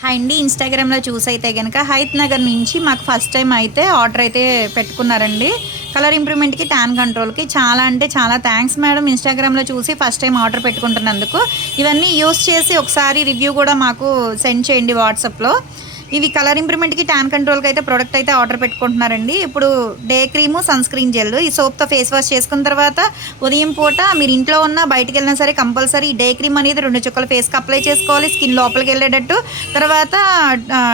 Hi అండి. ఇన్‌స్టాగ్రామ్‌లో చూసైతే గనక హైత్ నగర్ నుంచి మాకు ఫస్ట్ టైమ్ అయితే ఆర్డర్ అయితే పెట్టుకున్నారండి. Colour ఇంప్రూవ్‌మెంట్‌కి, tan కంట్రోల్‌కి. చాలా అంటే చాలా థాంక్స్ మేడం ఇన్‌స్టాగ్రామ్‌లో చూసి ఫస్ట్ టైమ్ ఆర్డర్ పెట్టుకుంటున్నందుకు. ఇవన్నీ యూజ్ చేసి ఒకసారి రివ్యూ కూడా మాకు సెండ్ చేయండి వాట్సాప్‌లో. ఇవి కలర్ ఇంప్రూవ్‌మెంట్‌కి, టాన్ కంట్రోల్‌కి అయితే ప్రొడక్ట్ అయితే ఆర్డర్ పెట్టుకుంటున్నారండి. ఇప్పుడు day cream, sunscreen gel ఈ సోప్‌తో ఫేస్ వాష్ చేసుకున్న తర్వాత ఉదయం పూట మీరు ఇంట్లో ఉన్నా బయటికెళ్ళినా సరే కంపల్సరీ డే క్రీమ్ అనేది 2 చుక్కలు ఫేస్‌కి అప్లై చేసుకోవాలి. స్కిన్ లోపలికెళ్ళేటట్టు. తర్వాత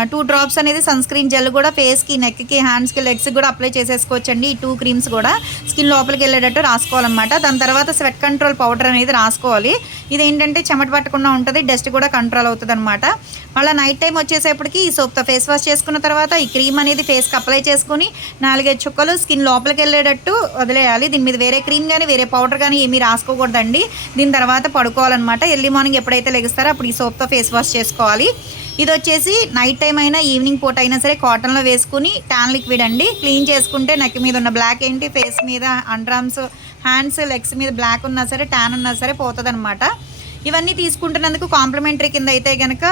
2 డ్రాప్స్ అనేది సన్ స్క్రీన్ జెల్ కూడా ఫేస్‌కి, నెక్‌కి, హ్యాండ్స్‌కి, లెగ్స్‌కి కూడా అప్లై చేసేసుకోవచ్చండి. ఈ 2 క్రీమ్స్ కూడా స్కిన్ లోపలికెళ్ళేటట్టు రాసుకోవాలన్నమాట. దాని తర్వాత స్వెట్ కంట్రోల్ పౌడర్ అనేది రాసుకోవాలి. ఇదేంటంటే చెమట పట్టకుండా ఉంటది. డస్ట్ కూడా కంట్రోల్ అవుతదనమాట. మళ్ళా నైట్ టైమ్ వచ్చేసేపటికి ఈ సోప్‌తో ఫేస్ వాష్ చేసుకున్న తర్వాత ఈ క్రీమ్ అనేది ఫేస్‌కి అప్లై చేసుకొని 4, 5 చుక్కలు స్కిన్ లోపలికెళ్ళేటట్టు వదిలేయాలి. దీని మీద వేరే క్రీమ్ గానీ, వేరే పౌడర్ గానీ ఏమీ రాసుకోకూడదండి. దీని తర్వాత పడుకోవాలన్నమాట. ఎర్లీ మార్నింగ్ ఎప్పుడైతే లెగుస్తారో అప్పుడు ఈ సోప్‌తో ఫేస్ వాష్ చేసుకోవాలి. ఇదొచ్చేసి నైట్ టైమ్ అయినా, ఈవినింగ్ పూట అయినా సరే కాటన్‌లో వేసుకొని టాన్ లిక్విడ్ అండి. క్లీన్ చేసుకుంటే నెక్ మీద ఉన్న బ్లాక్ ఏంటి, ఫేస్ మీద, అండర్ ఆర్మ్స్, హ్యాండ్స్, లెగ్స్ మీద బ్లాక్ ఉన్నా సరే, టాన్ ఉన్నా సరే పోతదనమాట. ఇవన్నీ తీసుకుంటున్నందుకు కాంప్లిమెంటరీ కింద అయితే గనక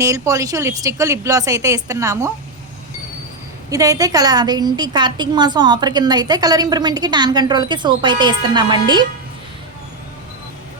nail polish, lipstick, lip gloss అయితే ఇస్తున్నాము. ఇదైతే అదేంటి కార్తీక మాసం ఆఫర్ కింద అయితే కలర్ ఇంప్రూవ్‌మెంట్‌కి, టాన్ కంట్రోల్‌కి సోప్ అయితే ఇస్తున్నామండి.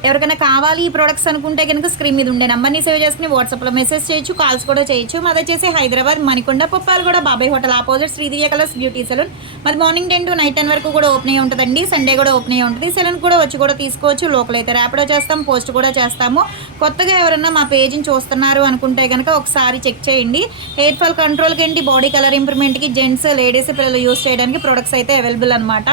ఎవరికైనా కావాలి ఈ ప్రొడక్ట్స్ అనుకుంటే కనుక స్క్రీన్ మీద ఉండే నెంబర్ని సేవ్ చేసుకుని వాట్సాప్లో మెసేజ్ చేయొచ్చు, కాల్స్ కూడా చేయొచ్చు. మాది వచ్చేసి Hyderabad Manikonda, Puppalaguda, Babai hotel opposite Sridivya colours beauty salon. మాది మార్నింగ్ 10 to నైట్ 10 వరకు కూడా ఓపెన్ అయ్యి ఉంటుందండి. సండే కూడా ఓపెన్ అయ్యి ఉంటుంది. సెలూన్ కూడా వచ్చి కూడా తీసుకోవచ్చు. లోకల్ అయితే ర్యాపిడో చేస్తాం, పోస్ట్ కూడా చేస్తాము. కొత్తగా ఎవరన్నా మా పేజ్ని చూస్తున్నారు అనుకుంటే కనుక ఒకసారి చెక్ చేయండి. హెయిర్ ఫాల్ కంట్రోల్కి ఏంటి, బాడీ కలర్ ఇంప్రూవ్మెంట్కి, జెంట్స్, లేడీస్, పిల్లలు యూస్ చేయడానికి ప్రొడక్ట్స్ అయితే అవైలబుల్ అనమాట.